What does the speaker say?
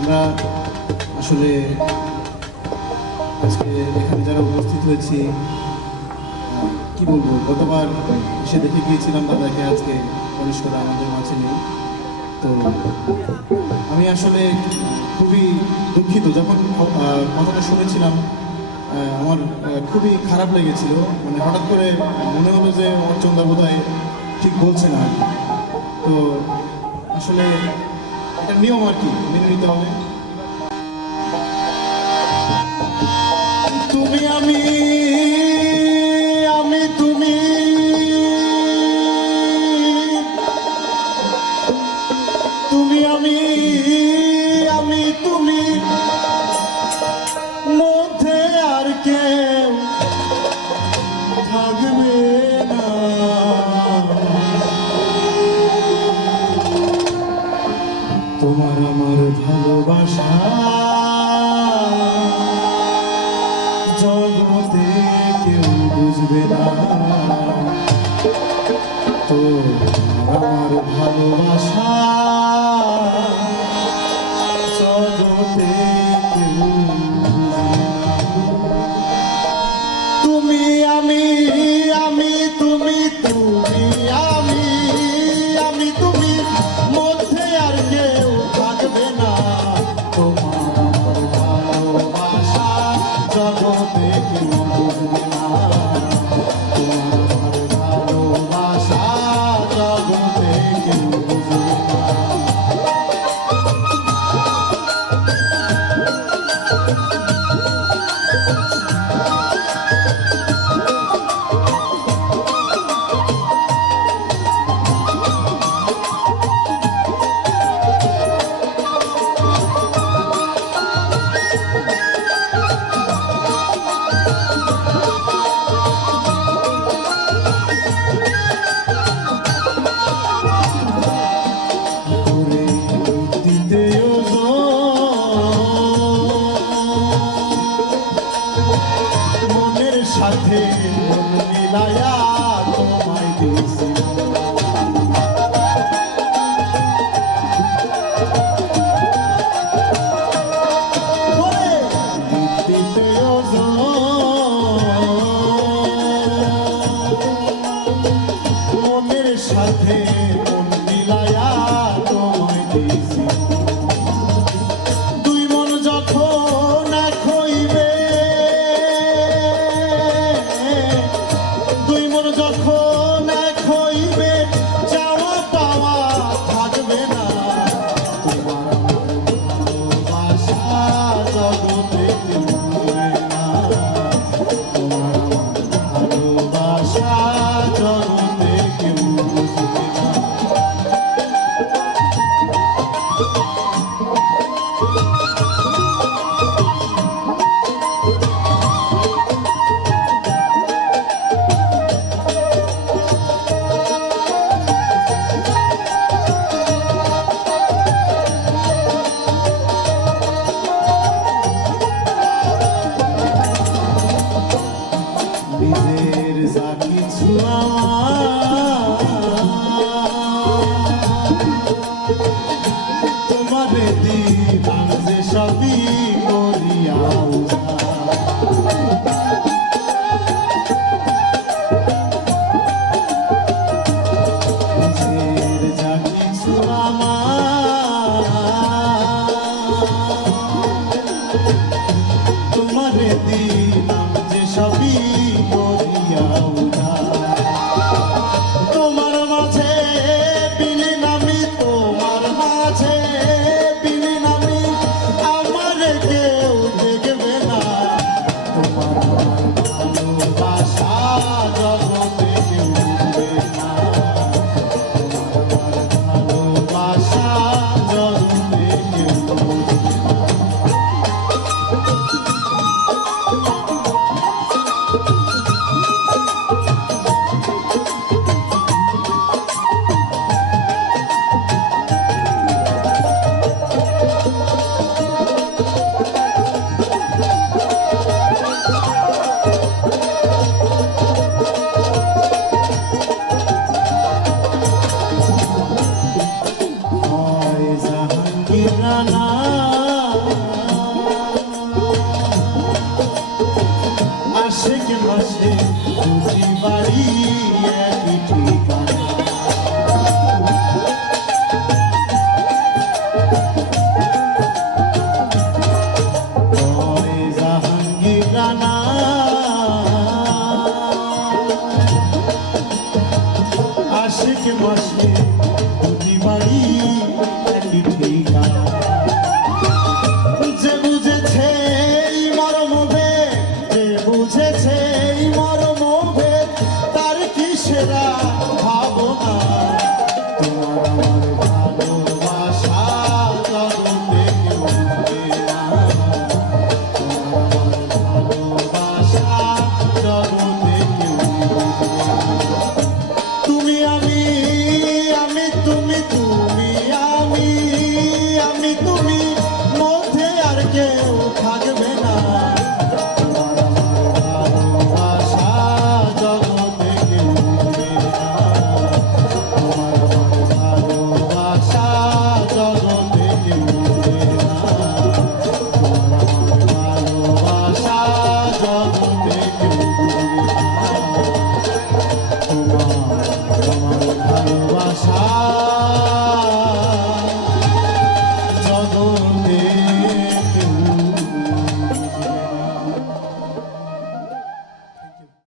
আমরা আসলে আজকে এখানে যারা উপস্থিত হয়েছি কি বলবো, গতবার এসে দেখে গিয়েছিলাম দাদাকে, আজকে কনিষ্করা আমাদের মাঝে নেই। তো আমি আসলে খুবই দুঃখিত, যখন কথাটা শুনেছিলাম আমার খুবই খারাপ লেগেছিল। মানে হঠাৎ করে মনে হলো যে অর্চনদা বোধহয় ঠিক বলছে না। তো আসলে এটা নিয়ম আর কি, মেনে নিতে হবে। তুমি আমি তুমি তুমি আমি তুমি মধ্যে আর কেউ থাকবে না। তোমার আমার ভালোবাসা জগতে কেউ বুঝবে না। তোমার আমার ভালোবাসা জগতে কেউ তুমি আমি তুমি তুমি আমি তুমি মধ্যে আর কেউ থাকবে না। তোমার আমার ভালোবাসা জগতে কেউ বুঝবে না। তোমার আমার ভালোবাসা জগতে কেউ বুঝবে না। মনের সাথে মন মিলায়া তোমায় দিয়েছি, মনের সাথে মন মিলায়া তোমায় দিয়েছি। দুই মন যখন এক হইবে, দুই মন যখন এক হইবে, যাওয়া পাওয়া থাকবে না। তোমার ভালোবাসা জগতে কেউ বুঝবে না। তোমার ভালোবাসা জগতে কেউ বুঝবে না। নিজের যা কিছু তোমারে দিলাম যে সবই করিয়া নিজের যা কিছু তোমারে দিলাম যে সবই করিয়া তোমার মাঝে বিলীন আমি, তোমার মাঝে বিলীন আমি, আমার কেউ দেখবে না। তোমার ভালোবাসা জগতে কেউ বুঝবে না। তোমার ভালোবাসা জগতে কেউ বুঝবে না। জাহাঙ্গীর রানা